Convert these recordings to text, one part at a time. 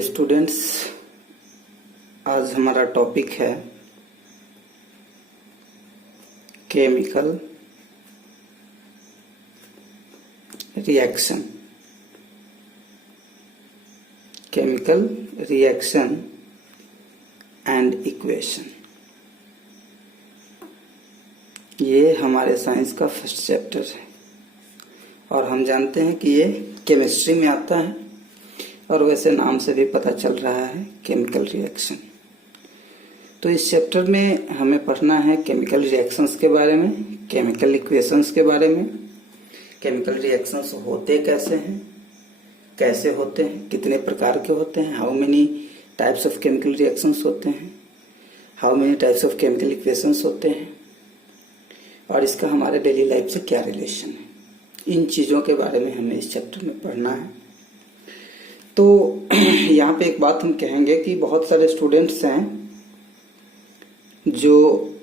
Dear students, आज हमारा topic है chemical reaction. Chemical reaction and equation, ये हमारे साइंस का फर्स्ट चैप्टर है और हम जानते हैं कि ये केमिस्ट्री में आता है और वैसे नाम से भी पता चल रहा है केमिकल रिएक्शन। तो इस चैप्टर में हमें पढ़ना है केमिकल रिएक्शंस के बारे में, केमिकल इक्वेशंस के बारे में, केमिकल रिएक्शंस होते कैसे हैं, कैसे होते हैं, कितने प्रकार के होते हैं, how many types of chemical reactions होते हैं, how many types of chemical equations होते हैं और इसका हमारे डेली लाइफ से क्या रिलेशन है। इन चीज़ों के बारे में हमें इस चैप्टर में पढ़ना है। तो यहाँ पे एक बात हम कहेंगे कि बहुत सारे स्टूडेंट्स हैं जो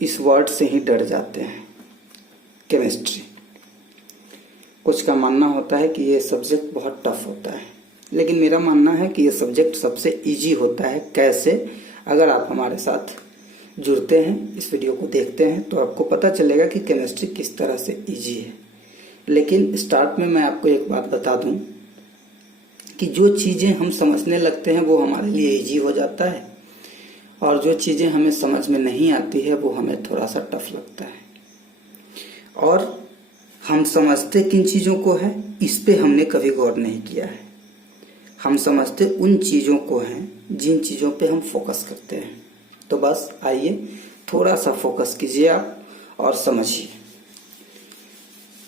इस वर्ड से ही डर जाते हैं, केमिस्ट्री। कुछ का मानना होता है कि ये सब्जेक्ट बहुत टफ होता है, लेकिन मेरा मानना है कि ये सब्जेक्ट सबसे इजी होता है। कैसे? अगर आप हमारे साथ जुड़ते हैं, इस वीडियो को देखते हैं, तो आपको पता चलेगा कि केमिस्ट्री किस तरह से इजी है। लेकिन स्टार्ट में मैं आपको एक बात बता दूं कि जो चीज़ें हम समझने लगते हैं वो हमारे लिए इजी हो जाता है और जो चीज़ें हमें समझ में नहीं आती है वो हमें थोड़ा सा टफ लगता है। और हम समझते किन चीज़ों को है, इस पे हमने कभी गौर नहीं किया है। हम समझते उन चीज़ों को हैं जिन चीज़ों पे हम फोकस करते हैं। तो बस आइए थोड़ा सा फोकस कीजिए आप और समझिए।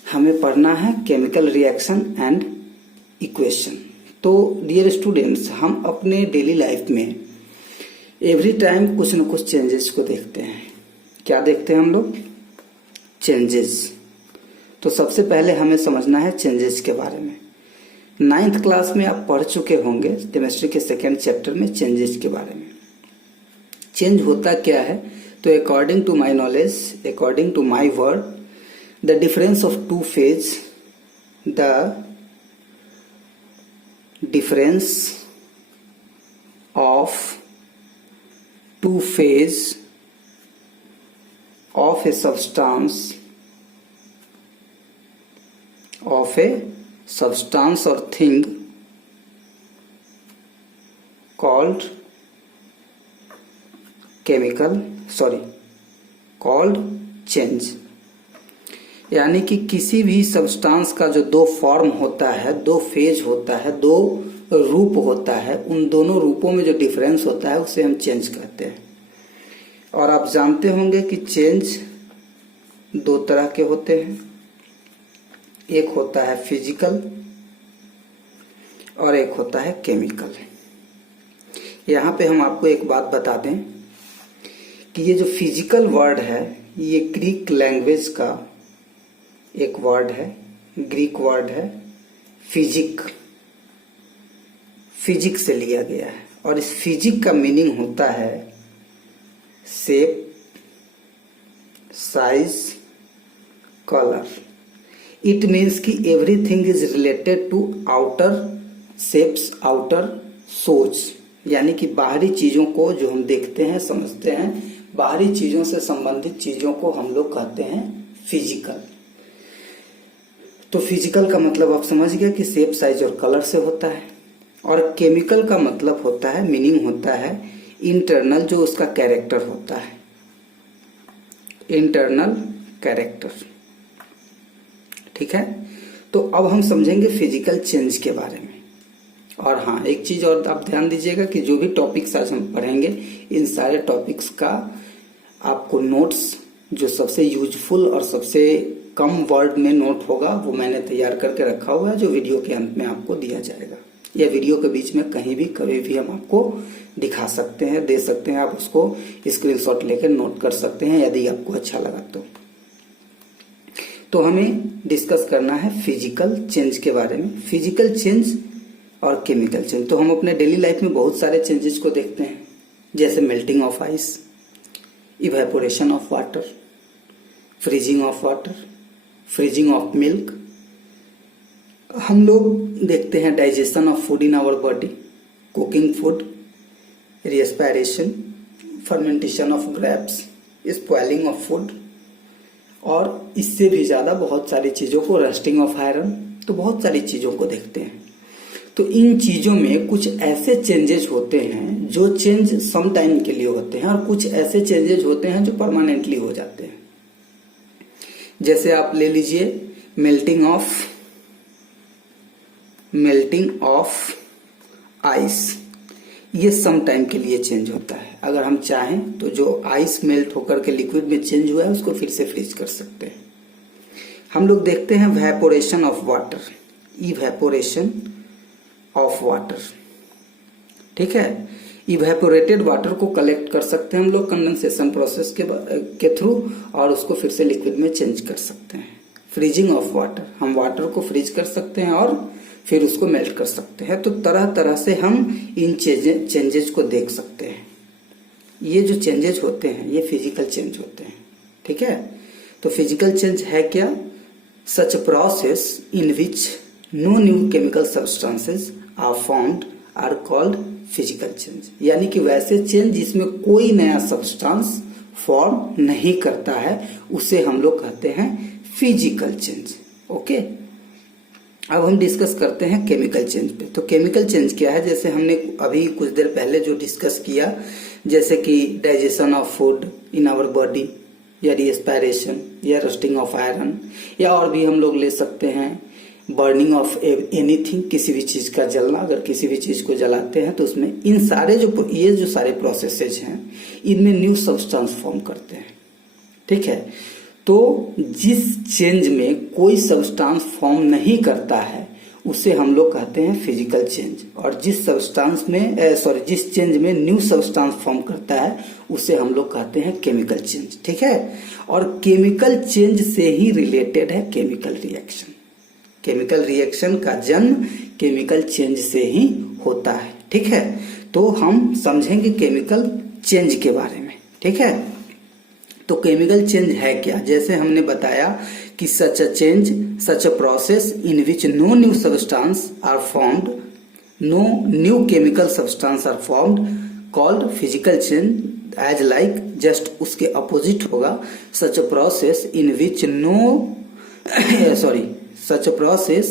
हमें पढ़ना है केमिकल रिएक्शन एंड इक्वेशन। तो डियर स्टूडेंट्स, हम अपने डेली लाइफ में एवरी टाइम कुछ न कुछ चेंजेस को देखते हैं। क्या देखते हैं हम लोग? चेंजेस। तो सबसे पहले हमें समझना है चेंजेस के बारे में। 9th क्लास में आप पढ़ चुके होंगे केमिस्ट्री के सेकेंड चैप्टर में चेंजेस के बारे में। चेंज होता क्या है? तो according to my knowledge, according to my word, the difference of two phase, the difference of two phase of a substance or thing called called change। यानी कि किसी भी सब्सटेंस का जो दो फॉर्म होता है, दो फेज होता है, दो रूप होता है, उन दोनों रूपों में जो डिफरेंस होता है उसे हम चेंज कहते हैं। और आप जानते होंगे कि चेंज दो तरह के होते हैं। एक होता है फिजिकल और एक होता है केमिकल। यहाँ पे हम आपको एक बात बता दें कि ये जो फिजिकल वर्ड है ये ग्रीक लैंग्वेज का एक वर्ड है, ग्रीक वर्ड है फिजिक से लिया गया है। और इस फिजिक का मीनिंग होता है shape, size, colour. It means कि everything is related to outer shapes, outer सोच। यानी कि बाहरी चीजों को जो हम देखते हैं, समझते हैं, बाहरी चीजों से संबंधित चीजों को हम लोग कहते हैं फिजिकल। तो फिजिकल का मतलब आप समझ गए कि शेप, साइज और कलर से होता है। और केमिकल का मतलब होता है, मीनिंग होता है इंटरनल, जो उसका कैरेक्टर होता है, इंटरनल कैरेक्टर। ठीक है? तो अब हम समझेंगे फिजिकल चेंज के बारे में। और हाँ, एक चीज और आप ध्यान दीजिएगा कि जो भी टॉपिक्स आज हम पढ़ेंगे, इन सारे टॉपिक्स का आपको नोट्स, जो सबसे यूजफुल और सबसे कम वर्ड में नोट होगा, वो मैंने तैयार करके रखा हुआ है, जो वीडियो के अंत में आपको दिया जाएगा या वीडियो के बीच में कहीं भी कभी भी हम आपको दिखा सकते हैं, दे सकते हैं। आप उसको स्क्रीनशॉट लेकर नोट कर सकते हैं यदि आपको अच्छा लगा तो हमें डिस्कस करना है फिजिकल चेंज के बारे में। फिजिकल चेंज और केमिकल चेंज। तो हम अपने डेली लाइफ में बहुत सारे चेंजेस को देखते हैं, जैसे melting of ice, evaporation of water, freezing of water, freezing of milk. हम लोग देखते हैं digestion of food in our body, cooking food, respiration, fermentation of grapes, spoiling of food, और इससे भी ज़्यादा बहुत सारी चीज़ों को, रस्टिंग ऑफ आयरन, तो बहुत सारी चीज़ों को देखते हैं। तो इन चीज़ों में कुछ ऐसे चेंजेस होते हैं जो चेंज सम टाइम के लिए होते हैं, और कुछ ऐसे चेंजेस होते हैं जो परमानेंटली हो जाते हैं। जैसे आप ले लीजिए मेल्टिंग ऑफ आइस, ये सम टाइम के लिए चेंज होता है। अगर हम चाहें तो जो आइस मेल्ट होकर के लिक्विड में चेंज हुआ है उसको फिर से फ्रीज कर सकते हैं। हम लोग देखते हैं evaporation of water, evaporation of water, ठीक है। इवेपोरेटेड वाटर को कलेक्ट कर सकते हैं हम लोग कंडेंसेशन प्रोसेस के थ्रू, और उसको फिर से लिक्विड में चेंज कर सकते हैं। फ्रीजिंग ऑफ वाटर, हम वाटर को फ्रीज कर सकते हैं और फिर उसको मेल्ट कर सकते हैं। तो तरह तरह से हम इन चेंजेस को देख सकते हैं। ये जो चेंजेस होते हैं ये फिजिकल चेंज होते हैं, ठीक है। तो फिजिकल चेंज है क्या? Such process in which no new chemical substances are formed are called physical change. यानी कि वैसे चेंज जिसमें कोई नया सब्सटेंस फॉर्म नहीं करता है उसे हम लोग कहते हैं फिजिकल चेंज। ओके, अब हम डिस्कस करते हैं केमिकल चेंज पे। तो केमिकल चेंज क्या है? जैसे हमने अभी कुछ देर पहले जो डिस्कस किया, जैसे कि digestion of food in our body, या रेस्पिरेशन, या रस्टिंग ऑफ आयरन, या और भी हम लोग ले सकते हैं बर्निंग ऑफ एनीथिंग, किसी भी चीज का जलना। अगर किसी भी चीज को जलाते हैं तो उसमें इन सारे जो सारे प्रोसेसेज हैं इनमें न्यू सब्सटेंस फॉर्म करते हैं, ठीक है। तो जिस चेंज में कोई सब्सटेंस फॉर्म नहीं करता है उसे हम लोग कहते हैं फिजिकल चेंज, और जिस चेंज में न्यू सब्सटेंस फॉर्म करता है उसे हम लोग कहते हैं केमिकल चेंज, ठीक है। और केमिकल चेंज से ही रिलेटेड है केमिकल रिएक्शन। केमिकल रिएक्शन का जन्म केमिकल चेंज से ही होता है, ठीक है। तो हम समझेंगे केमिकल चेंज के बारे में, ठीक है। तो केमिकल चेंज है क्या? जैसे हमने बताया कि such a process in which no new substance are formed, no new chemical substance are formed called physical change, as like just उसके अपोजिट होगा such a process in which such a process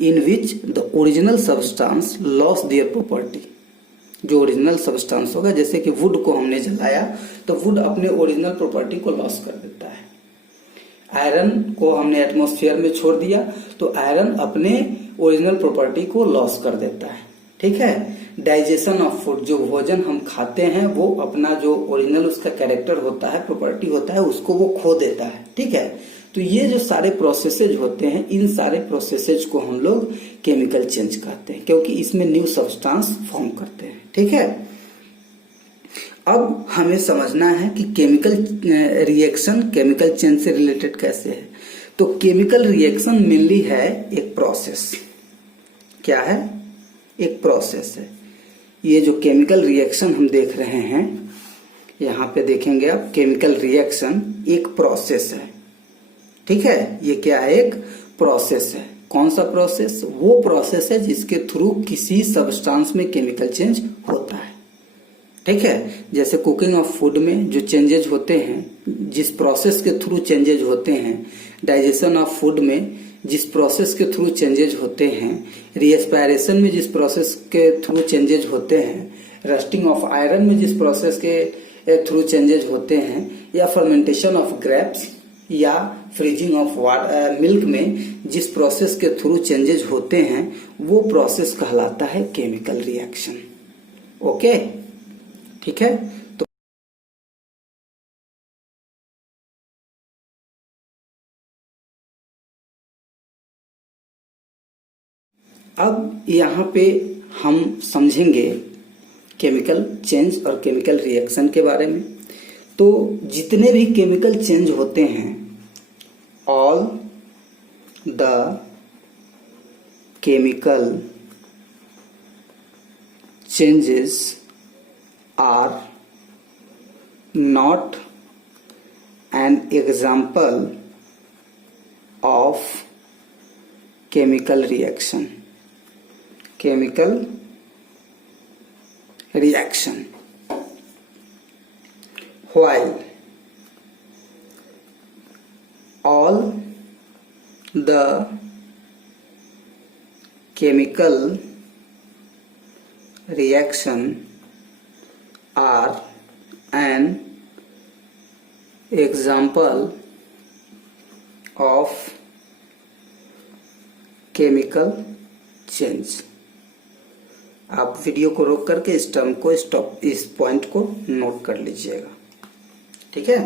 in which the original substance lost their property। जो original substance होगा, जैसे कि would को हमने जलाया तो वुड अपने ओरिजिनल प्रॉपर्टी को लॉस कर देता है। आयरन को हमने एटमॉस्फेयर में छोड़ दिया तो आयरन अपने ओरिजिनल प्रॉपर्टी को लॉस कर देता है, ठीक है। डाइजेशन ऑफ फूड, जो भोजन हम खाते हैं वो अपना जो ओरिजिनल उसका कैरेक्टर होता है, प्रॉपर्टी होता है, उसको वो खो देता है, ठीक है। तो ये जो सारे प्रोसेसेज होते हैं इन सारे प्रोसेसेज को हम लोग केमिकल चेंज कहते हैं, क्योंकि इसमें न्यू सब्सटेंस फॉर्म करते हैं, ठीक है। अब हमें समझना है कि केमिकल रिएक्शन केमिकल चेंज से रिलेटेड कैसे है। तो केमिकल रिएक्शन मेनली है एक प्रोसेस। क्या है? एक प्रोसेस है। ये जो केमिकल रिएक्शन हम देख रहे हैं, यहाँ पे देखेंगे आप, केमिकल रिएक्शन एक प्रोसेस है, ठीक है। ये क्या है? एक प्रोसेस है। कौन सा प्रोसेस? वो प्रोसेस है जिसके थ्रू किसी सब्सटेंस में केमिकल चेंज होता है, ठीक है। जैसे कुकिंग ऑफ फूड में जो चेंजेज होते हैं, जिस प्रोसेस के थ्रू चेंजेज होते हैं, डाइजेशन ऑफ फूड में जिस प्रोसेस के थ्रू चेंजेज होते हैं, रेस्पिरेशन में जिस प्रोसेस के थ्रू चेंजेज होते हैं, रस्टिंग ऑफ आयरन में जिस प्रोसेस के थ्रू चेंजेज होते हैं, या फर्मेंटेशन ऑफ ग्रेप्स या फ्रीजिंग ऑफ मिल्क में जिस प्रोसेस के थ्रू चेंजेज होते हैं वो प्रोसेस कहलाता है केमिकल रिएक्शन। ओके, ठीक है। तो अब यहाँ पे हम समझेंगे केमिकल चेंज और केमिकल रिएक्शन के बारे में। तो जितने भी केमिकल चेंज होते हैं, all the chemical changes are not an example of chemical reaction. Chemical reaction. While all the chemical reaction are an example of chemical change. आप वीडियो को रोक करके इस टर्म को इस पॉइंट को नोट कर लीजिएगा, ठीक है,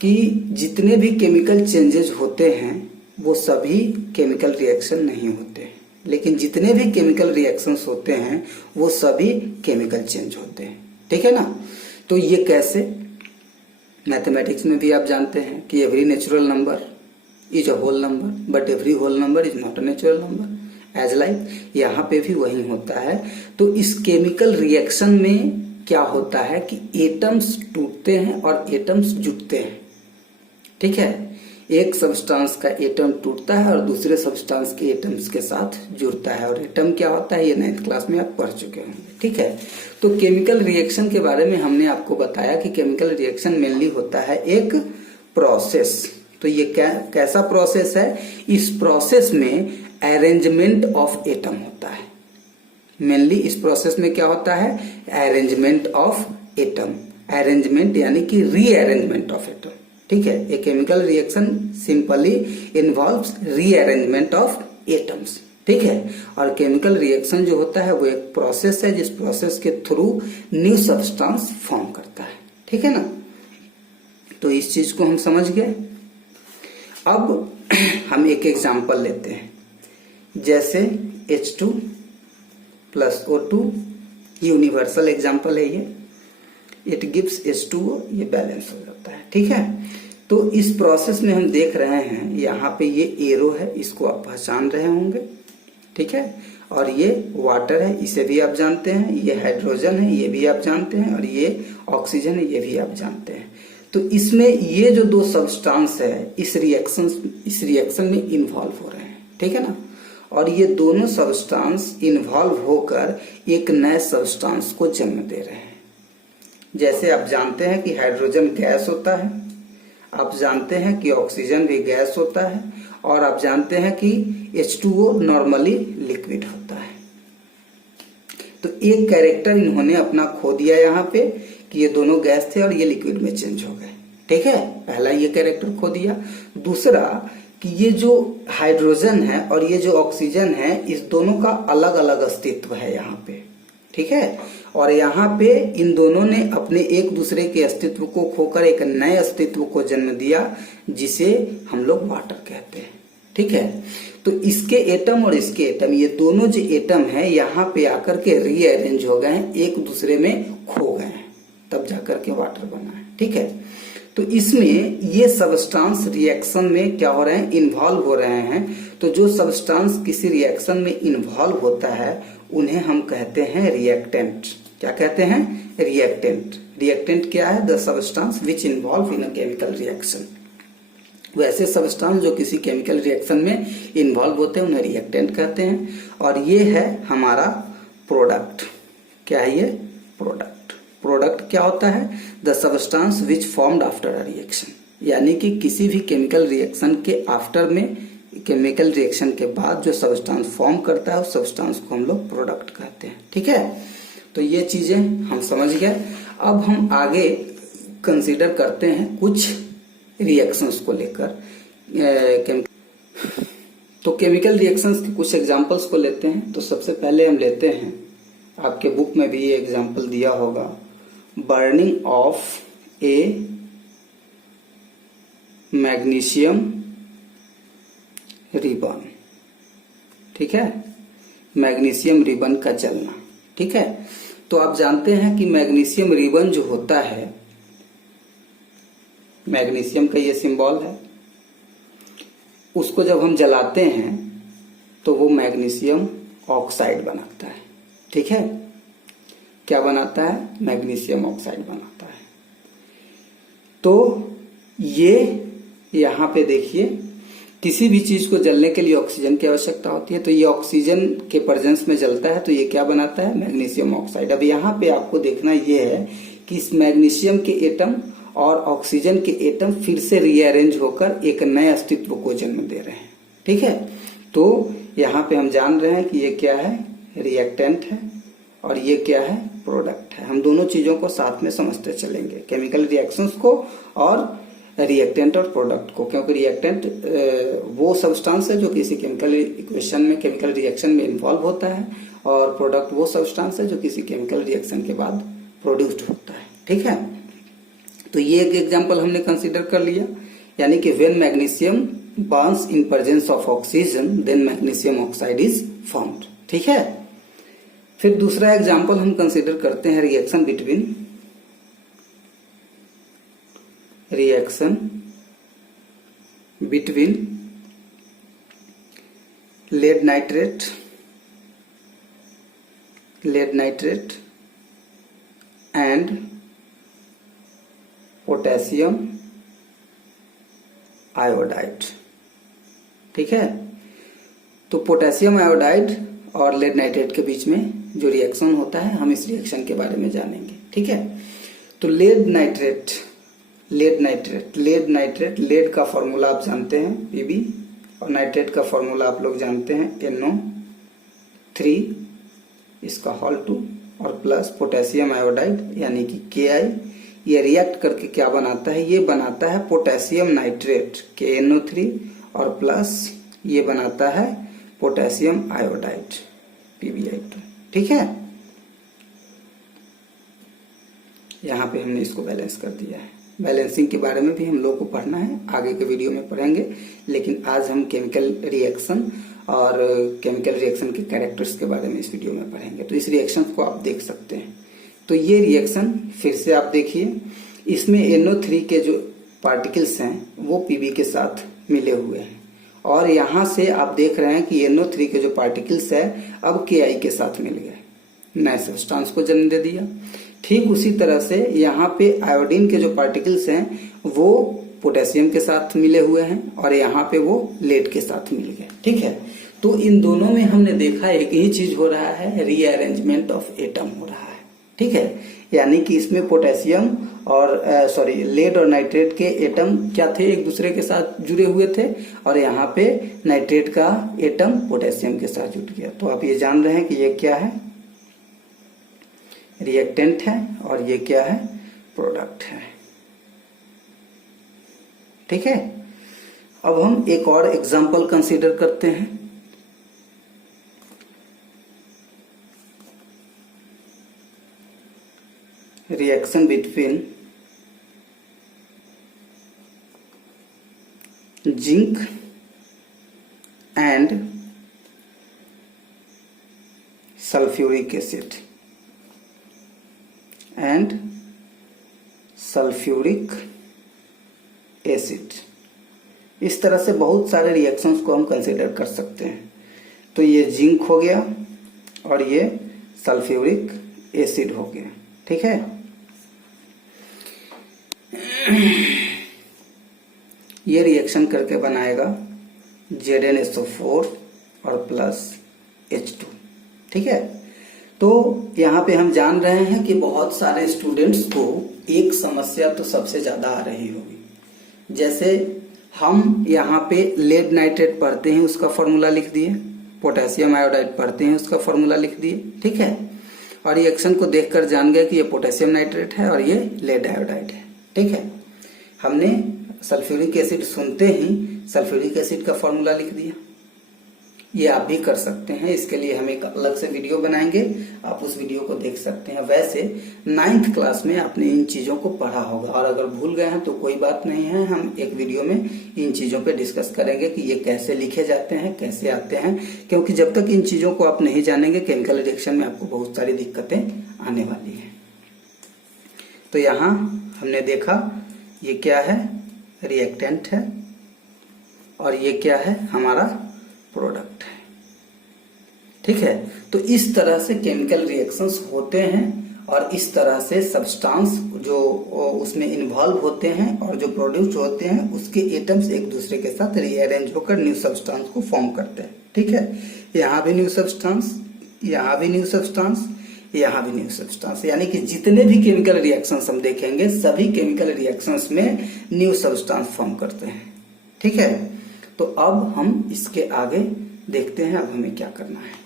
कि जितने भी केमिकल चेंजेस होते हैं वो सभी केमिकल रिएक्शन नहीं होते, लेकिन जितने भी केमिकल रिएक्शंस होते हैं वो सभी केमिकल चेंज होते हैं, ठीक है ना। तो ये कैसे, मैथमेटिक्स में भी आप जानते हैं कि every natural number is a whole number but every whole number is not a natural number, as like यहाँ पे भी वही होता है। तो इस केमिकल रिएक्शन में क्या होता है कि एटम्स टूटते हैं और एटम्स जुड़ते हैं, ठीक है। एक सब्सटेंस का एटम टूटता है और दूसरे सब्सटेंस के एटम्स के साथ जुड़ता है, और एटम क्या होता है ये 9th क्लास में आप पढ़ चुके होंगे, ठीक है। तो केमिकल रिएक्शन के बारे में हमने आपको बताया कि केमिकल रिएक्शन मेनली होता है एक प्रोसेस। तो ये कैसा प्रोसेस है, इस प्रोसेस में अरेंजमेंट ऑफ एटम होता है। मेनली इस प्रोसेस में क्या होता है, अरेंजमेंट ऑफ एटम, अरेंजमेंट यानी कि रीअरेंजमेंट ऑफ एटम, ठीक है। A chemical reaction simply involves rearrangement of atoms, ठीक है। और केमिकल रिएक्शन जो होता है वो एक प्रोसेस है जिस प्रोसेस के थ्रू न्यू सब्सटेंस फॉर्म करता है, ठीक है ना। तो इस चीज को हम समझ गए। अब हम एक एग्जांपल लेते हैं, जैसे H2 plus O2, universal example है ये, इट गिव्स H2O, ये बैलेंस हो जाता है, ठीक है। तो इस प्रोसेस में हम देख रहे हैं यहाँ पे ये एरो है, इसको आप पहचान रहे होंगे, ठीक है। और ये वाटर है, इसे भी आप जानते हैं, ये हाइड्रोजन है, ये भी आप जानते हैं, और ये ऑक्सीजन है, ये भी आप जानते हैं। तो इसमें ये जो दो सब्सटेंस है इस रिएक्शन में इन्वॉल्व हो रहे हैं, ठीक है ना। और ये दोनों सब्सटेंस इन्वॉल्व होकर एक नए सब्सटेंस को जन्म दे रहे हैं। जैसे आप जानते हैं कि हाइड्रोजन गैस होता है, आप जानते हैं कि ऑक्सीजन भी गैस होता है, और आप जानते हैं कि H2O नॉर्मली लिक्विड होता है। तो एक कैरेक्टर इन्होंने अपना खो दिया यहाँ पे कि ये दोनों गैस थे और ये लिक्विड में चेंज हो गए, ठीक है। पहला ये कैरेक्टर खो दिया। दूसरा कि ये जो हाइड्रोजन है और ये जो ऑक्सीजन है इस दोनों का अलग अलग अस्तित्व है यहाँ पे, ठीक है। और यहाँ पे इन दोनों ने अपने एक दूसरे के अस्तित्व को खोकर एक नए अस्तित्व को जन्म दिया जिसे हम लोग वाटर कहते हैं, ठीक है। तो इसके एटम और इसके एटम, ये दोनों जो एटम है यहाँ पे आकर के रीअरेंज हो गए हैं, एक दूसरे में खो गए हैं, तब जाकर के वाटर बना है, ठीक है। तो इसमें ये सब्सटेंस रिएक्शन में क्या हो रहे हैं, इन्वॉल्व हो रहे हैं। तो जो सब्सटेंस किसी रिएक्शन में इन्वॉल्व होता है उन्हें हम कहते हैं रिएक्टेंट। क्या कहते हैं, रिएक्टेंट। रिएक्टेंट क्या है, the substance which involve in a chemical reaction. वैसे सब्सटेंस जो किसी केमिकल रिएक्शन में इन्वॉल्व होते हैं उन्हें रिएक्टेंट कहते हैं। और ये है हमारा प्रोडक्ट। क्या है ये, प्रोडक्ट। प्रोडक्ट क्या होता है, the substance which formed after a reaction, यानी कि किसी भी केमिकल रिएक्शन के आफ्टर में, केमिकल रिएक्शन के बाद जो सब्सटेंस फॉर्म करता है उस सब्सटेंस को हम लोग प्रोडक्ट कहते हैं, ठीक है। तो ये चीजें हम समझ गए। अब हम आगे कंसीडर करते हैं कुछ रिएक्शंस को लेकर। तो केमिकल रिएक्शंस के कुछ एग्जांपल्स को लेते हैं। तो सबसे पहले हम लेते हैं, आपके बुक में भी ये एग्जांपल दिया होगा, burning of A magnesium ribbon, ठीक है। मैग्नीशियम रिबन का जलना, ठीक है। तो आप जानते हैं कि मैग्नीशियम रिबन जो होता है, मैग्नीशियम का ये सिंबल है, उसको जब हम जलाते हैं तो वो मैग्नीशियम ऑक्साइड बनाता है, ठीक है। क्या बनाता है, मैग्नीशियम ऑक्साइड बनाता है। तो ये यहां पे देखिए किसी भी चीज को जलने के लिए ऑक्सीजन की आवश्यकता होती है, तो ये ऑक्सीजन के प्रेजेंस में जलता है तो ये क्या बनाता है, मैग्नीशियम ऑक्साइड। अब यहाँ पे आपको देखना ये है कि इस मैग्नीशियम के एटम और ऑक्सीजन के एटम फिर से रीअरेंज होकर एक नए अस्तित्व को जन्म दे रहे हैं। ठीक है, तो यहाँ पे हम जान रहे हैं कि ये क्या है, रिएक्टेंट है, और ये क्या है, प्रोडक्ट है। हम दोनों चीजों को साथ में समझते चलेंगे, केमिकल रिएक्शंस को और रिएक्टेंट और प्रोडक्ट को, क्योंकि रिएक्टेंट वो सब्सटेंस है जो किसी केमिकल इक्वेशन में, केमिकल रिएक्शन में इन्वॉल्व होता है, और प्रोडक्ट वो सब्सटेंस है जो किसी केमिकल रिएक्शन के बाद प्रोड्यूस्ड होता है। ठीक है, तो ये एक एग्जांपल हमने कंसीडर कर लिया, यानी कि when magnesium burns in presence of oxygen then magnesium oxide is formed. ठीक है, फिर दूसरा एग्जांपल हम कंसीडर करते हैं reaction between lead nitrate and potassium iodide। ठीक है, तो पोटेशियम आयोडाइड और लेड नाइट्रेट के बीच में जो रिएक्शन होता है, हम इस रिएक्शन के बारे में जानेंगे। ठीक है, तो लेड नाइट्रेट, लेड का फॉर्मूला आप जानते हैं Pb, और नाइट्रेट का फॉर्मूला आप लोग जानते हैं NO3 इसका होल 2 और प्लस पोटेशियम आयोडाइड यानी कि Ki। ये रिएक्ट करके क्या बनाता है, ये बनाता है पोटेशियम नाइट्रेट KNO3 और प्लस ये बनाता है पोटेशियम आयोडाइड PbI2। ठीक है, यहाँ पे हमने इसको बैलेंस कर दिया है। बैलेंसिंग के बारे में भी हम लोग को पढ़ना है, आगे के वीडियो में पढ़ेंगे, लेकिन आज हम केमिकल रिएक्शन और केमिकल रिएक्शन के कैरेक्टर्स के बारे में इस वीडियो में पढ़ेंगे। तो इस रिएक्शन को आप देख सकते हैं। तो ये रिएक्शन फिर से आप देखिए, इसमें NO3 के जो पार्टिकल्स हैं वो Pb के साथ मिले हुए हैं, और यहाँ से आप देख रहे हैं कि NO3 के जो पार्टिकल्स है अब Ki के साथ मिल गए, नए सब्सटेंस को जन्म दे दिया। ठीक उसी तरह से यहाँ पे आयोडीन के जो पार्टिकल्स हैं वो पोटेशियम के साथ मिले हुए हैं, और यहाँ पे वो लेड के साथ मिल गए। ठीक है, तो इन दोनों में हमने देखा एक ही चीज हो रहा है, रीअरेंजमेंट ऑफ एटम हो रहा है। ठीक है, यानी कि इसमें पोटेशियम और लेड और नाइट्रेट के एटम क्या थे, एक दूसरे के साथ जुड़े हुए थे, और यहाँ पे नाइट्रेट का एटम पोटेशियम के साथ जुड़ गया। तो आप ये जान रहे हैं कि ये क्या है, रिएक्टेंट है, और ये क्या है, प्रोडक्ट है। ठीक है, अब हम एक और एग्जांपल कंसीडर करते हैं। Reaction between zinc and sulphuric acid इस तरह से बहुत सारे रिएक्शंस को हम कंसीडर कर सकते हैं। तो ये जिंक हो गया और ये सल्फ्यूरिक एसिड हो गया। ठीक है, ये रिएक्शन करके बनाएगा ZnSO4 और प्लस H2। ठीक है, तो यहाँ पे हम जान रहे हैं कि बहुत सारे स्टूडेंट्स को एक समस्या तो सबसे ज्यादा आ रही होगी। जैसे हम यहाँ पे लेड नाइट्रेट पढ़ते हैं, उसका फॉर्मूला लिख दिए, पोटेशियम आयोडाइड पढ़ते हैं, उसका फॉर्मूला लिख दिए। ठीक है, और रिएक्शन को देखकर जान गए कि ये पोटेशियम नाइट्रेट है और ये लेड आयोडाइड है। ठीक है, हमने सल्फ्यूरिक एसिड सुनते ही सल्फ्यूरिक एसिड का फॉर्मूला लिख दिया। ये आप भी कर सकते हैं, इसके लिए हम एक अलग से वीडियो बनाएंगे, आप उस वीडियो को देख सकते हैं। वैसे 9th क्लास में आपने इन चीजों को पढ़ा होगा, और अगर भूल गए हैं तो कोई बात नहीं है, हम एक वीडियो में इन चीजों पे डिस्कस करेंगे कि ये कैसे लिखे जाते हैं, कैसे आते हैं, क्योंकि जब तक इन चीजों को आप नहीं जानेंगे केमिकल रिएक्शन में आपको बहुत सारी दिक्कतें आने वाली है। तो यहाँ हमने देखा ये क्या है, रिएक्टेंट है, और ये क्या है, हमारा प्रोडक्ट है। ठीक है, तो इस तरह से केमिकल रिएक्शंस होते हैं, और इस तरह से सब्सटेंस जो उसमें इन्वॉल्व होते हैं और जो प्रोड्यूस होते हैं उसके एटम्स एक दूसरे के साथ रीअरेंज होकर न्यू सब्सटेंस को फॉर्म करते हैं। ठीक है, यहाँ भी न्यू सब्सटेंस, यहाँ भी न्यू सब्सटेंस, यहाँ भी न्यू सब्सटेंस, यानी कि जितने भी केमिकल रिएक्शंस हम देखेंगे सभी केमिकल रिएक्शंस में न्यू सब्सटेंस फॉर्म करते हैं। ठीक है, तो अब हम इसके आगे देखते हैं अब हमें क्या करना है।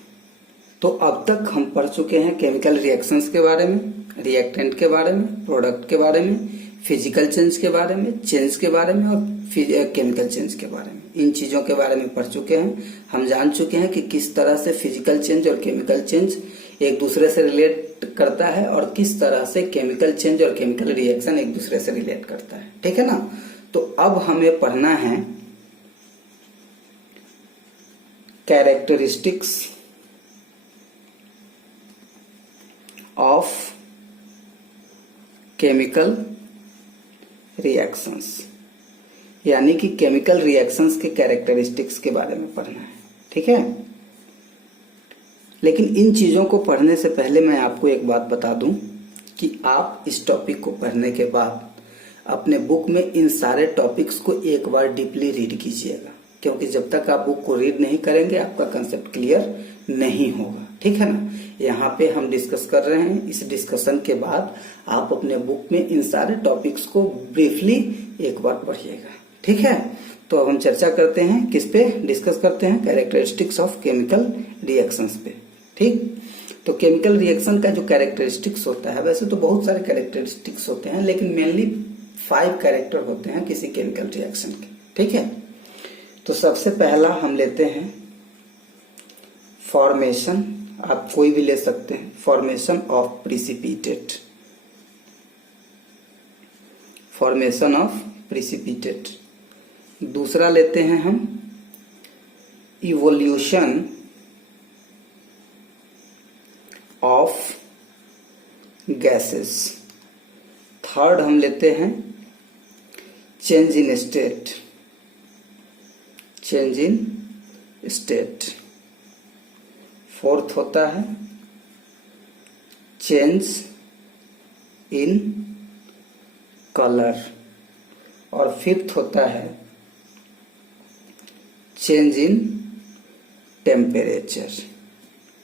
तो अब तक हम पढ़ चुके हैं केमिकल रिएक्शंस के बारे में, रिएक्टेंट के बारे में, प्रोडक्ट के बारे में, फिजिकल चेंज के बारे में, चेंज के बारे में और केमिकल चेंज के बारे में। इन चीजों के बारे में पढ़ चुके हैं। हम जान चुके हैं कि किस तरह से फिजिकल चेंज और केमिकल चेंज एक दूसरे से रिलेट करता है और किस तरह से केमिकल चेंज और केमिकल रिएक्शन एक दूसरे से रिलेट करता है। ठीक है ना, तो अब हमें पढ़ना है कैरेक्टरिस्टिक्स ऑफ केमिकल रिएक्शंस, यानी कि केमिकल रिएक्शंस के कैरेक्टरिस्टिक्स के बारे में पढ़ना है। ठीक है, लेकिन इन चीजों को पढ़ने से पहले मैं आपको एक बात बता दूं कि आप इस टॉपिक को पढ़ने के बाद अपने बुक में इन सारे टॉपिक्स को एक बार डीपली रीड कीजिएगा, क्योंकि जब तक आप बुक को रीड नहीं करेंगे आपका कंसेप्ट क्लियर नहीं होगा। ठीक है ना, यहाँ पे हम डिस्कस कर रहे हैं, इस डिस्कशन के बाद आप अपने बुक में इन सारे टॉपिक्स को ब्रीफली एक बार पढ़िएगा। ठीक है, तो अब हम चर्चा करते हैं, किस पे डिस्कस करते हैं, कैरेक्टरिस्टिक्स ऑफ केमिकल रिएक्शंस पे। ठीक, तो केमिकल रिएक्शन का जो कैरेक्टरिस्टिक्स होता है, वैसे तो बहुत सारे कैरेक्टरिस्टिक्स होते हैं लेकिन मेनली 5 कैरेक्टर होते हैं किसी केमिकल रिएक्शन के। ठीक है, तो सबसे पहला हम लेते हैं फॉर्मेशन, आप कोई भी ले सकते हैं, formation of precipitate, formation of precipitate. दूसरा लेते हैं हम इवोल्यूशन ऑफ गैसेस। थर्ड हम लेते हैं change in state, change in state. Fourth होता है चेंज इन कलर और फिफ्थ होता है चेंज इन टेम्परेचर।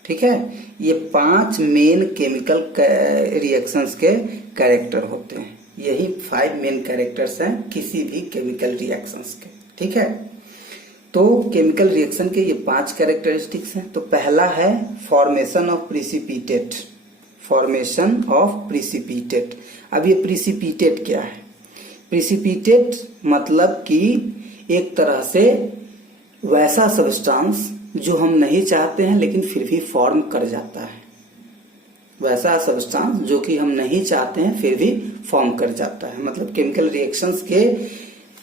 ठीक है, ये 5 मेन केमिकल रिएक्शंस के कैरेक्टर होते हैं। यही 5 मेन कैरेक्टर्स हैं किसी भी केमिकल रिएक्शंस के। ठीक है, तो केमिकल रिएक्शन के ये 5 कैरेक्टरिस्टिक्स हैं। तो पहला है formation of precipitate, formation of precipitate. अब ये प्रिसिपिटेट क्या है? प्रिसिपिटेट मतलब कि एक तरह से वैसा सब्सटेंस जो हम नहीं चाहते हैं लेकिन फिर भी फॉर्म कर जाता है, वैसा सब्सटेंस जो कि हम नहीं चाहते हैं फिर भी फॉर्म कर जाता है। मतलब केमिकल रिएक्शंस के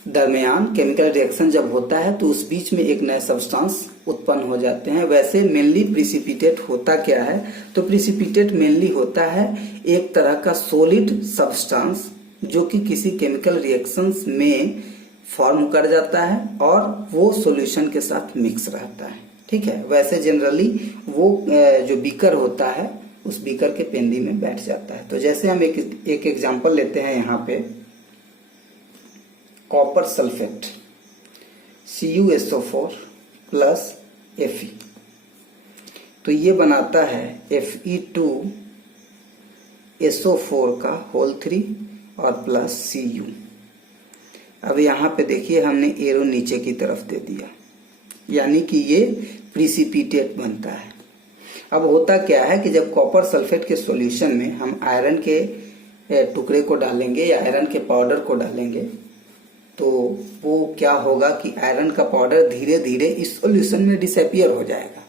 दरमियान केमिकल रिएक्शन जब होता है तो उस बीच में एक नए सब्सटेंस उत्पन्न हो जाते हैं। वैसे मेनली प्रिसिपिटेट होता क्या है? तो प्रिसिपिटेट मेनली होता है एक तरह का सॉलिड सब्सटेंस जो कि किसी केमिकल रिएक्शंस में फॉर्म कर जाता है और वो सॉल्यूशन के साथ मिक्स रहता है। ठीक है, वैसे जनरली वो जो बीकर होता है उस बीकर के पेंदी में बैठ जाता है। तो जैसे हम एक एग्जांपल लेते हैं यहाँ पे, copper sulphate CuSO4 plus Fe, तो ये बनाता है Fe2SO4 का होल 3 और प्लस Cu। अब यहाँ पे देखिए हमने एरो नीचे की तरफ दे दिया, यानी कि ये प्रिसिपिटेट बनता है। अब होता क्या है कि जब कॉपर सल्फेट के सॉल्यूशन में हम आयरन के टुकड़े को डालेंगे या आयरन के पाउडर को डालेंगे तो वो क्या होगा कि आयरन का पाउडर धीरे धीरे इस सॉल्यूशन में डिसअपियर हो जाएगा।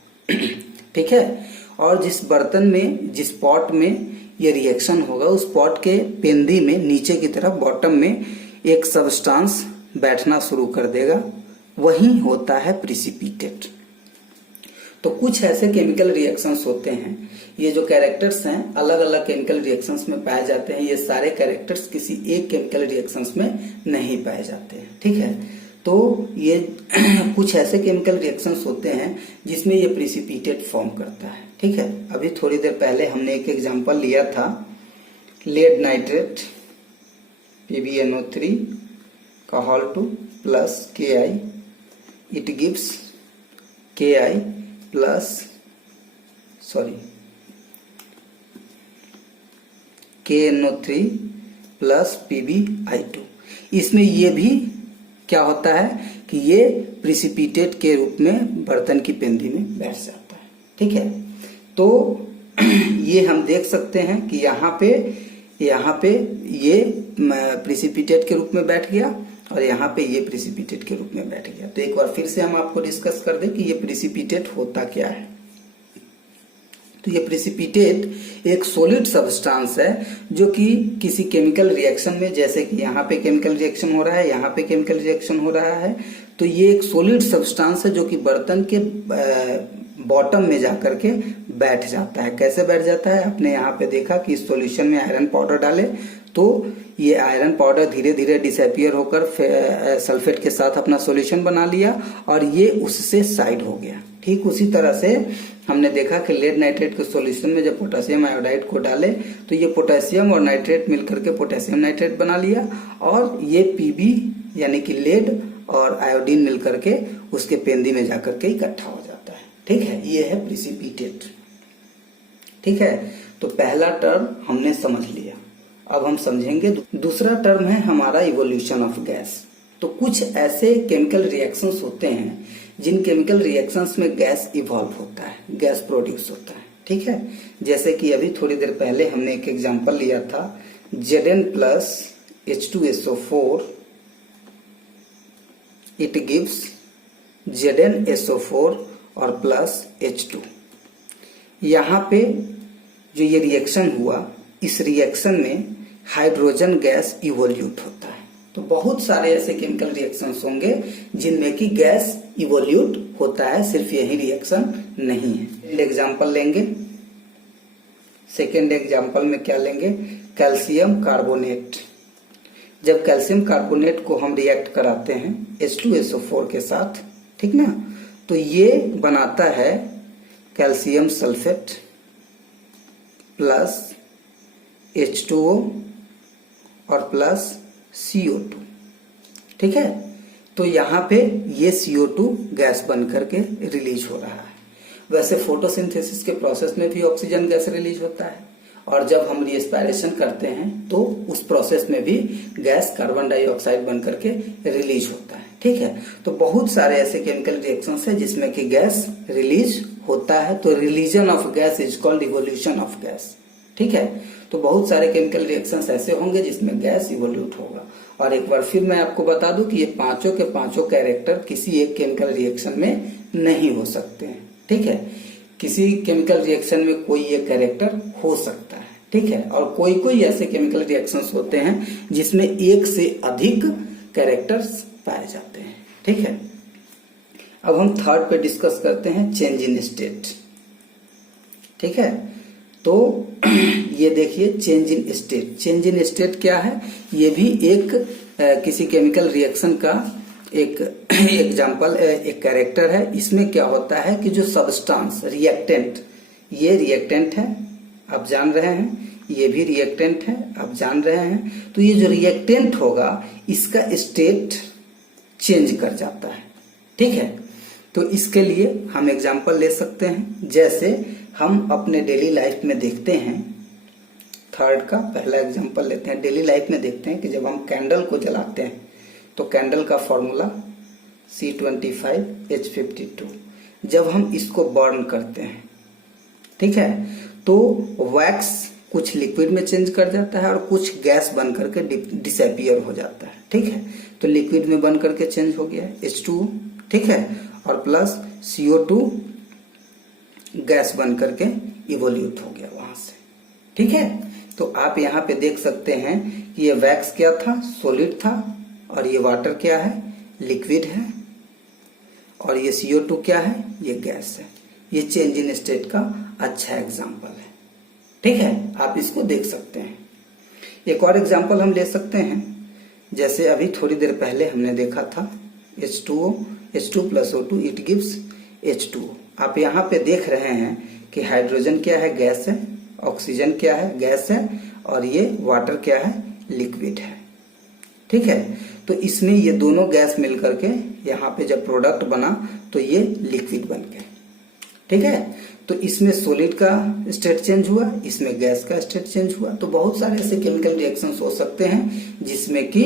ठीक है, और जिस बर्तन में, जिस पॉट में ये रिएक्शन होगा उस पॉट के पेंदी में नीचे की तरफ बॉटम में एक सब्सटेंस बैठना शुरू कर देगा, वही होता है प्रिसिपिटेट। तो कुछ ऐसे केमिकल रिएक्शंस होते हैं, ये जो कैरेक्टर्स हैं अलग अलग केमिकल रिएक्शंस में पाए जाते हैं। ये सारे कैरेक्टर्स किसी एक केमिकल रिएक्शंस में नहीं पाए जाते हैं। ठीक है, तो ये कुछ ऐसे केमिकल रिएक्शंस होते हैं जिसमें ये प्रिसिपिटेट फॉर्म करता है। ठीक है, अभी थोड़ी देर पहले हमने एक एग्जांपल लिया था लेड नाइट्रेट PbNO3 का whole two plus Ki, it gives Ki plus KNO3 plus PbI2। इसमें ये भी क्या होता है कि ये प्रिसिपिटेट के रूप में बर्तन की पेंदी में बैठ जाता है। ठीक है, तो ये हम देख सकते हैं कि यहाँ पे ये प्रिसिपिटेट के रूप में बैठ गया और यहाँ पे ये प्रिसिपिटेट के रूप में बैठ गया। तो एक बार फिर से हम आपको डिस्कस कर दें कि ये प्रिसिपिटेट होता क्या है। तो ये प्रिसिपिटेट एक सॉलिड सब्सटेंस है जो कि किसी केमिकल रिएक्शन में, जैसे कि यहाँ पे केमिकल रिएक्शन हो रहा है, यहाँ पे केमिकल रिएक्शन हो रहा है, तो ये एक सॉलिड सब्सटेंस है जो कि बर्तन के बॉटम में जाकर के बैठ जाता है। कैसे बैठ जाता है? आपने यहाँ पे देखा कि इस सॉल्यूशन में आयरन पाउडर डाले तो ये आयरन पाउडर धीरे धीरे डिसअपियर होकर सल्फेट के साथ अपना सॉल्यूशन बना लिया और ये उससे साइड हो गया। ठीक उसी तरह से हमने देखा कि लेड नाइट्रेट के सॉल्यूशन में जब पोटेशियम आयोडाइड को डाले तो ये पोटेशियम और नाइट्रेट मिलकर के पोटेशियम नाइट्रेट बना लिया और ये Pb यानी कि लेड और आयोडीन मिलकर के उसके पेंदी में जाकर के इकट्ठा हो जाता है। ठीक है, ये है प्रिसिपिटेट। ठीक है, तो पहला टर्म हमने समझ लिया। अब हम समझेंगे दूसरा टर्म है हमारा इवोल्यूशन ऑफ गैस। तो कुछ ऐसे केमिकल रिएक्शंस होते हैं जिन केमिकल रिएक्शंस में गैस इवॉल्व होता है, गैस प्रोड्यूस होता है। ठीक है, जैसे कि अभी थोड़ी देर पहले हमने एक एग्जांपल लिया था Zn plus H2SO4 it gives ZnSO4 और प्लस H2। यहाँ पे जो ये रिएक्शन हुआ, इस रिएक्शन में हाइड्रोजन गैस इवोल्यूट होता है। तो बहुत सारे ऐसे केमिकल रिएक्शंस होंगे जिनमें कि गैस इवोल्यूट होता है, सिर्फ यही रिएक्शन नहीं है। एग्जांपल लेंगे, सेकेंड एग्जांपल में क्या लेंगे? Calcium carbonate. जब कैल्शियम कार्बोनेट को हम रिएक्ट कराते हैं H2SO4 के साथ, ठीक ना, तो ये बनाता है कैल्शियम सल्फेट प्लस H2O और प्लस CO2। ठीक है, तो यहाँ पे ये CO2 गैस बन करके रिलीज हो रहा है। वैसे फोटोसिंथेसिस के प्रोसेस में भी ऑक्सीजन गैस रिलीज होता है और जब हम रिस्पायरेशन करते हैं तो उस प्रोसेस में भी गैस कार्बन डाइऑक्साइड बन करके रिलीज होता है। ठीक है, तो बहुत सारे ऐसे केमिकल रिएक्शंस है जिसमें कि गैस रिलीज होता है। तो religion of gas is called evolution of gas. ठीक है, तो बहुत सारे केमिकल रिएक्शंस ऐसे होंगे जिसमें गैस इवोल्यूट होगा। और एक बार फिर मैं आपको बता दूं कि ये पांचों के पांचों कैरेक्टर किसी एक केमिकल रिएक्शन में नहीं हो सकते हैं। ठीक है, किसी केमिकल रिएक्शन में कोई एक कैरेक्टर हो सकता है। ठीक है, और कोई कोई ऐसे केमिकल रिएक्शंस होते हैं जिसमें एक से अधिक कैरेक्टर्स पाए जाते हैं। ठीक है, अब हम थर्ड पे डिस्कस करते हैं चेंज इन स्टेट। ठीक है, तो ये देखिए change in state. Change in state क्या है? ये भी एक किसी केमिकल रिएक्शन का एक एग्जांपल, एक कैरेक्टर है। इसमें क्या होता है कि जो सब्सटेंस रिएक्टेंट, ये रिएक्टेंट है आप जान रहे हैं, ये भी रिएक्टेंट है आप जान रहे हैं। तो ये जो रिएक्टेंट होगा इसका स्टेट चेंज कर जाता है। ठीक है, तो इसके लिए हम एग्जांपल ले सकते हैं। जैसे हम अपने डेली लाइफ में देखते हैं, थर्ड का पहला एग्जांपल लेते हैं। डेली लाइफ में देखते हैं कि जब हम कैंडल को जलाते हैं तो कैंडल का फॉर्मूला C25H52। जब हम इसको बर्न करते हैं, ठीक है, तो वैक्स कुछ लिक्विड में चेंज कर जाता है और कुछ गैस बन करके डिसअपियर हो जाता है। ठीक है, तो लिक्विड में बन करके चेंज हो गया है H2O। ठीक है, और प्लस CO2 गैस बन करके इवोल्यूट हो गया वहां से। ठीक है, तो आप यहाँ पे देख सकते हैं कि ये वैक्स क्या था? सॉलिड था। और ये वाटर क्या है? लिक्विड है। और ये CO2 क्या है? ये गैस है। ये चेंज इन स्टेट का अच्छा एग्जांपल है। ठीक है, आप इसको देख सकते हैं। एक और एग्जांपल हम ले सकते हैं, जैसे अभी थोड़ी देर पहले हमने देखा था H2O, H2 plus O2 it gives H2O। आप यहाँ पे देख रहे हैं कि हाइड्रोजन क्या है? गैस है। ऑक्सीजन क्या है? गैस है। और ये वाटर क्या है, लिक्विड है। ठीक है, तो इसमें ये दोनों गैस मिलकर के यहाँ पे जब प्रोडक्ट बना तो ये लिक्विड बन गए। ठीक है, तो इसमें सॉलिड का स्टेट चेंज हुआ, इसमें गैस का स्टेट चेंज हुआ। तो बहुत सारे ऐसे केमिकल रिएक्शंस हो सकते हैं जिसमें कि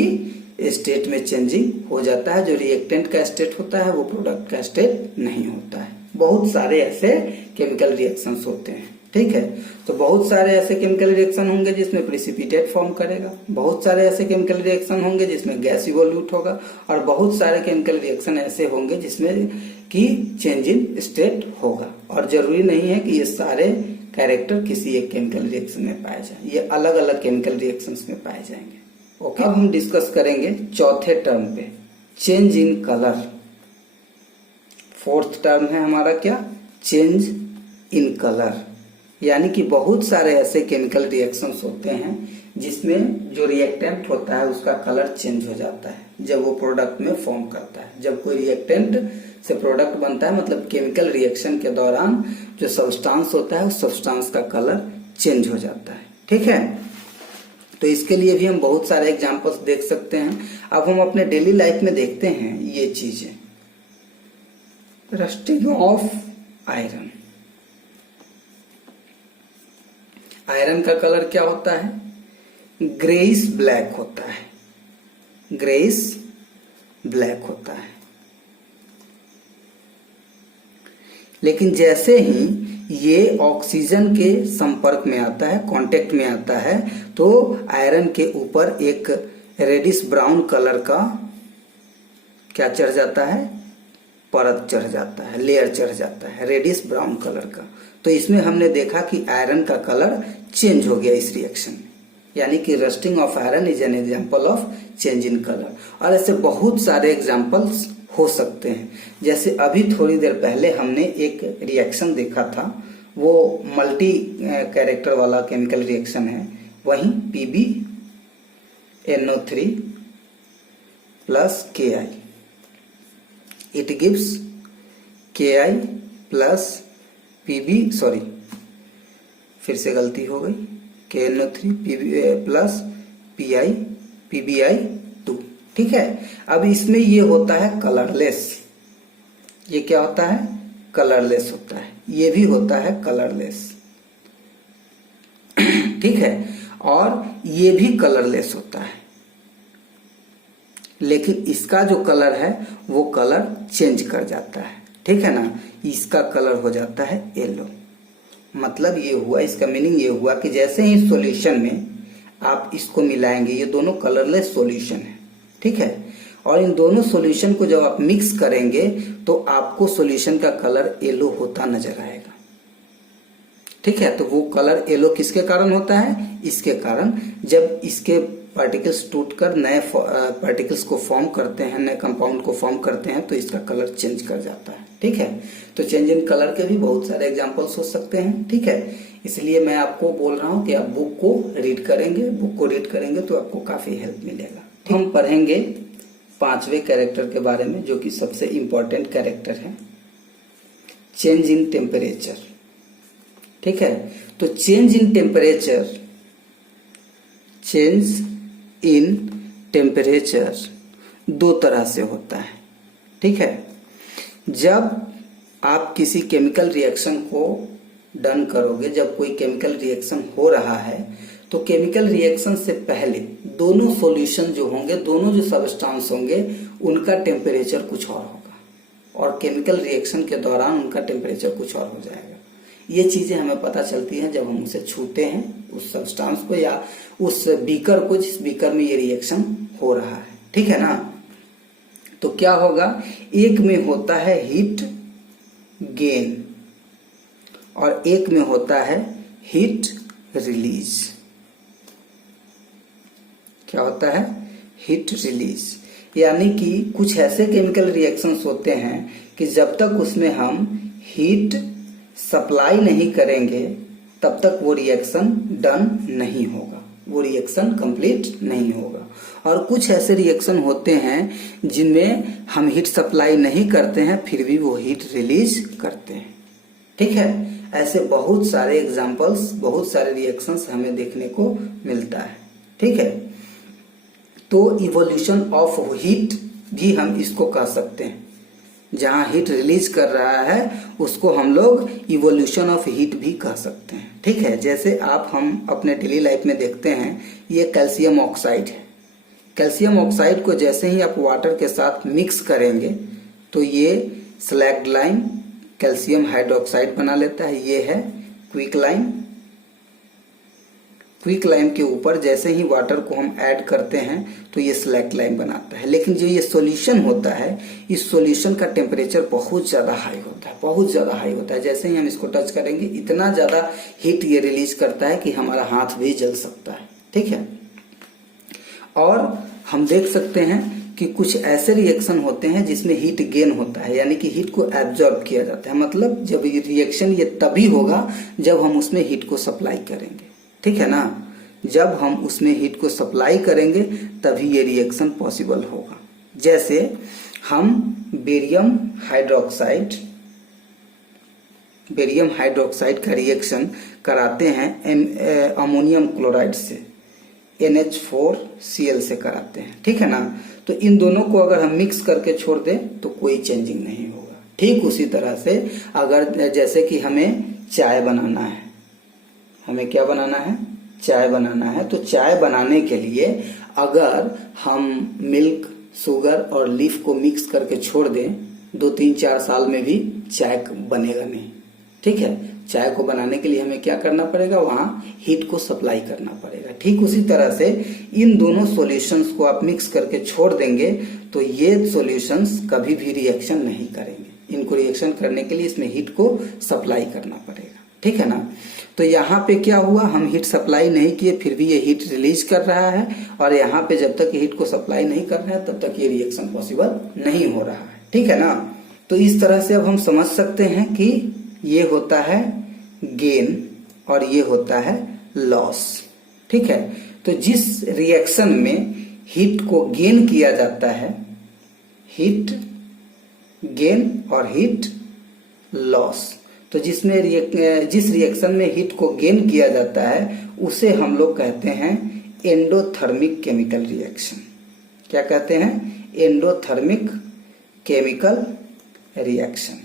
स्टेट में चेंजिंग हो जाता है। जो रिएक्टेंट का स्टेट होता है वो प्रोडक्ट का स्टेट नहीं होता है। बहुत सारे ऐसे केमिकल रिएक्शंस होते हैं। ठीक है, तो बहुत सारे ऐसे केमिकल रिएक्शन होंगे जिसमें प्रिसिपिटेट फॉर्म करेगा, बहुत सारे ऐसे केमिकल रिएक्शन होंगे जिसमें गैस इवोल्यूट होगा, और बहुत सारे केमिकल रिएक्शन ऐसे होंगे जिसमें कि चेंज इन स्टेट होगा। और जरूरी नहीं है कि ये सारे कैरेक्टर किसी एक केमिकल रिएक्शन में पाए जाए, ये अलग अलग केमिकल रिएक्शंस में पाए जाएंगे। ओके, अब हम डिस्कस करेंगे चौथे टर्म पे, change in colour. Fourth term है हमारा क्या, चेंज इन कलर। यानी कि बहुत सारे ऐसे केमिकल रिएक्शंस होते हैं जिसमें जो रिएक्टेंट होता है उसका कलर चेंज हो जाता है जब वो प्रोडक्ट में फॉर्म करता है। जब कोई रिएक्टेंट से प्रोडक्ट बनता है, मतलब केमिकल रिएक्शन के दौरान जो सब्सटेंस होता है उस सब्सटेंस का कलर चेंज हो जाता है। ठीक है, तो इसके लिए भी हम बहुत सारे एग्जांपल्स देख सकते हैं। अब हम अपने डेली लाइफ में देखते हैं ये चीजें। रस्टिंग ऑफ आयरन, आयरन का कलर क्या होता है, ग्रेइश ब्लैक होता है, ग्रेइश ब्लैक होता है। लेकिन जैसे ही ये ऑक्सीजन के संपर्क में आता है, कांटेक्ट में आता है, तो आयरन के ऊपर एक रेडिश ब्राउन कलर का क्या चढ़ जाता है, परत चढ़ जाता है, लेयर चढ़ जाता है रेडिश ब्राउन कलर का। तो इसमें हमने देखा कि आयरन का कलर चेंज हो गया इस रिएक्शन में, यानी कि rusting of iron is an example of change in colour. और ऐसे बहुत सारे एग्जांपल्स हो सकते हैं। जैसे अभी थोड़ी देर पहले हमने एक रिएक्शन देखा था, वो मल्टी कैरेक्टर वाला केमिकल रिएक्शन है, वहीं PbNO3 plus Ki, it gives Ki plus फिर से गलती हो गई, KNO3 प्लस PbI2। ठीक है, अब इसमें ये होता है कलरलेस, ये क्या होता है, कलरलेस होता है, ये भी होता है कलरलेस। ठीक है, और ये भी कलरलेस होता है, लेकिन इसका जो कलर है वो कलर चेंज कर जाता है। ठीक है ना, इसका कलर हो जाता है येलो। मतलब ये हुआ, इसका मीनिंग ये हुआ कि जैसे ही सॉल्यूशन में आप इसको मिलाएंगे, ये दोनों कलरलेस सॉल्यूशन है। ठीक है, और इन दोनों सॉल्यूशन को जब आप मिक्स करेंगे तो आपको सॉल्यूशन का कलर येलो होता नजर आएगा। ठीक है, तो वो कलर येलो किसके कारण होता है, इसके कारण जब इसके पार्टिकल्स टूटकर नए पार्टिकल्स को फॉर्म करते हैं, नए कंपाउंड को फॉर्म करते हैं, तो इसका कलर चेंज कर जाता है। ठीक है, तो चेंज इन कलर के भी बहुत सारे एग्जांपल्स हो सकते हैं। ठीक है, इसलिए मैं आपको बोल रहा हूं कि आप बुक को रीड करेंगे, बुक को रीड करेंगे तो आपको काफी हेल्प मिलेगा। हम पढ़ेंगे 5वें कैरेक्टर के बारे में, जो कि सबसे इंपॉर्टेंट कैरेक्टर है, चेंज इन टेम्परेचर। ठीक है, तो change in temperature, change in temperature दो तरह से होता है। ठीक है, जब आप किसी केमिकल रिएक्शन को डन करोगे, जब कोई केमिकल रिएक्शन हो रहा है, तो केमिकल रिएक्शन से पहले दोनों सॉल्यूशन जो होंगे, दोनों जो सबस्टेंस होंगे, उनका टेम्परेचर कुछ और होगा, और केमिकल रिएक्शन के दौरान उनका टेम्परेचर कुछ और हो जाएगा। ये चीजें हमें पता चलती हैं जब हम उसे छूते हैं, उस सब्सटेंस को या उस बीकर को जिस बीकर में ये रिएक्शन हो रहा है। ठीक है ना, तो क्या होगा, एक में होता है हीट गेन और एक में होता है हीट रिलीज। क्या होता है, हीट रिलीज। यानी कि कुछ ऐसे केमिकल रिएक्शंस होते हैं कि जब तक उसमें हम हीट सप्लाई नहीं करेंगे तब तक वो रिएक्शन डन नहीं होगा, वो रिएक्शन कंप्लीट नहीं होगा। और कुछ ऐसे रिएक्शन होते हैं जिनमें हम हीट सप्लाई नहीं करते हैं, फिर भी वो हीट रिलीज करते हैं। ठीक है, ऐसे बहुत सारे एग्जाम्पल्स, बहुत सारे रिएक्शंस हमें देखने को मिलता है। ठीक है, तो इवोल्यूशन ऑफ हीट भी हम इसको कह सकते हैं। जहां हीट रिलीज कर रहा है उसको हम लोग इवोल्यूशन ऑफ हीट भी कह सकते हैं। ठीक है, जैसे हम अपने डेली लाइफ में देखते हैं, ये कैल्शियम ऑक्साइड है। कैल्शियम ऑक्साइड को जैसे ही आप वाटर के साथ मिक्स करेंगे तो ये स्लैग्ड लाइम कैल्शियम हाइड्रोक्साइड बना लेता है। ये है क्विक लाइम। क्विक लाइम के ऊपर जैसे ही वाटर को हम ऐड करते हैं तो ये स्लैग्ड लाइम बनाता है। लेकिन जो ये सॉल्यूशन होता है, इस सॉल्यूशन का टेम्परेचर बहुत ज्यादा हाई होता है, बहुत ज्यादा हाई होता है। जैसे ही हम इसको टच करेंगे इतना ज्यादा हीट ये रिलीज करता है कि हमारा हाथ भी जल सकता है। ठीक है, और हम देख सकते हैं कि कुछ ऐसे रिएक्शन होते हैं जिसमें हीट गेन होता है, यानी कि हीट को एब्जॉर्ब किया जाता है। मतलब जब ये रिएक्शन ये तभी होगा जब हम उसमें हीट को सप्लाई करेंगे। ठीक है ना, जब हम उसमें हीट को सप्लाई करेंगे तभी ये रिएक्शन पॉसिबल होगा। जैसे हम बेरियम हाइड्रोक्साइड का रिएक्शन कराते हैं अमोनियम क्लोराइड से, NH4Cl से कराते हैं। ठीक है ना, तो इन दोनों को अगर हम मिक्स करके छोड़ दें तो कोई चेंजिंग नहीं होगा। ठीक उसी तरह से अगर जैसे कि हमें चाय बनाना है, हमें क्या बनाना है, चाय बनाना है, तो चाय बनाने के लिए अगर हम मिल्क, शुगर और लीफ को मिक्स करके छोड़ दें 2-3-4 साल में भी चाय बनेगा नहीं। ठीक है, चाय को बनाने के लिए हमें क्या करना पड़ेगा, वहां हीट को सप्लाई करना पड़ेगा। ठीक उसी तरह से इन दोनों सॉल्यूशंस को आप मिक्स करके छोड़ देंगे तो ये सॉल्यूशंस कभी भी रिएक्शन नहीं करेंगे। इनको रिएक्शन करने के लिए इसमें हीट को सप्लाई करना पड़ेगा। ठीक है ना, तो यहाँ पे क्या हुआ, हम हीट सप्लाई नहीं किए फिर भी ये हीट रिलीज कर रहा है, और यहाँ पे जब तक हीट को सप्लाई नहीं कर रहा है तब तक ये रिएक्शन पॉसिबल नहीं हो रहा है। ठीक है ना, तो इस तरह से अब हम समझ सकते हैं कि ये होता है गेन और ये होता है लॉस। ठीक है, तो जिस रिएक्शन में हीट को गेन किया जाता है, हीट गेन और हीट लॉस, तो जिस रिएक्शन में हीट को गेन किया जाता है उसे हम लोग कहते हैं एंडोथर्मिक केमिकल रिएक्शन। क्या कहते हैं, एंडोथर्मिक केमिकल रिएक्शन।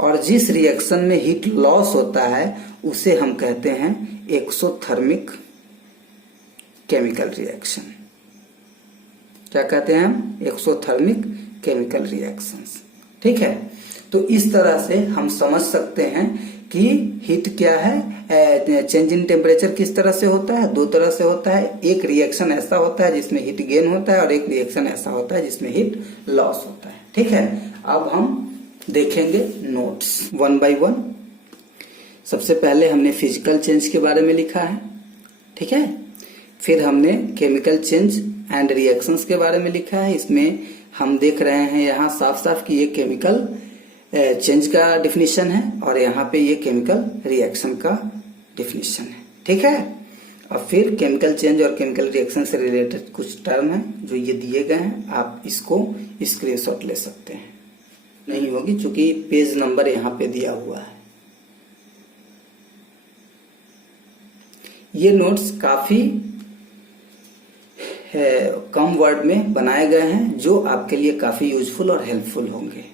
और जिस रिएक्शन में हीट लॉस होता है उसे हम कहते हैं एक्सोथर्मिक केमिकल रिएक्शन। क्या कहते हैं हम, एक्सोथर्मिक केमिकल रिएक्शंस। ठीक है, तो इस तरह से हम समझ सकते हैं कि हीट क्या है, चेंज इन टेम्परेचर किस तरह से होता है, दो तरह से होता है। एक रिएक्शन ऐसा होता है जिसमें हीट गेन होता है और एक रिएक्शन ऐसा होता है जिसमें हीट लॉस होता है। ठीक है, अब हम देखेंगे नोट्स 1 by 1। सबसे पहले हमने फिजिकल चेंज के बारे में लिखा है। ठीक है, फिर हमने केमिकल चेंज एंड रिएक्शंस के बारे में लिखा है। इसमें हम देख रहे हैं यहाँ साफ साफ कि ये केमिकल चेंज का डिफिनीशन है और यहाँ पे ये केमिकल रिएक्शन का डिफिनीशन है। ठीक है, अब फिर केमिकल चेंज और केमिकल रिएक्शन से रिलेटेड कुछ टर्म है जो ये दिए गए हैं, आप इसको स्क्रीनशॉट ले सकते हैं। नहीं होगी चूंकि पेज नंबर यहाँ पे दिया हुआ है। ये नोट्स काफी कम वर्ड में बनाए गए हैं जो आपके लिए काफी यूजफुल और हेल्पफुल होंगे।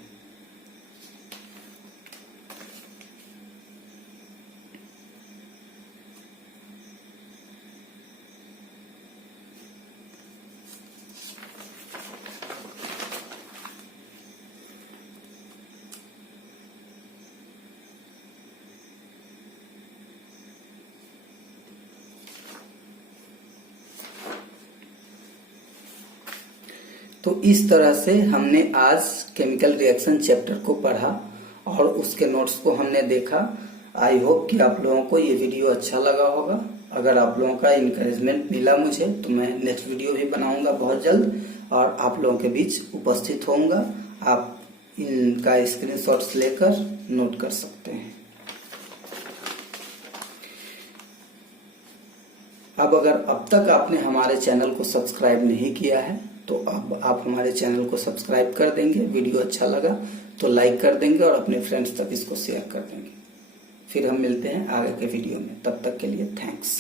तो इस तरह से हमने आज केमिकल रिएक्शन चैप्टर को पढ़ा और उसके नोट्स को हमने देखा। आई होप कि आप लोगों को ये वीडियो अच्छा लगा होगा। अगर आप लोगों का इनकरेजमेंट मिला मुझे तो मैं नेक्स्ट वीडियो भी बनाऊंगा बहुत जल्द और आप लोगों के बीच उपस्थित होऊंगा। आप इनका स्क्रीनशॉट्स लेकर नोट कर सकते हैं। अब अगर अब तक आपने हमारे चैनल को सब्सक्राइब नहीं किया है तो अब आप हमारे चैनल को सब्सक्राइब कर देंगे, वीडियो अच्छा लगा तो लाइक कर देंगे और अपने फ्रेंड्स तक इसको शेयर कर देंगे। फिर हम मिलते हैं आगे के वीडियो में, तब तक के लिए थैंक्स।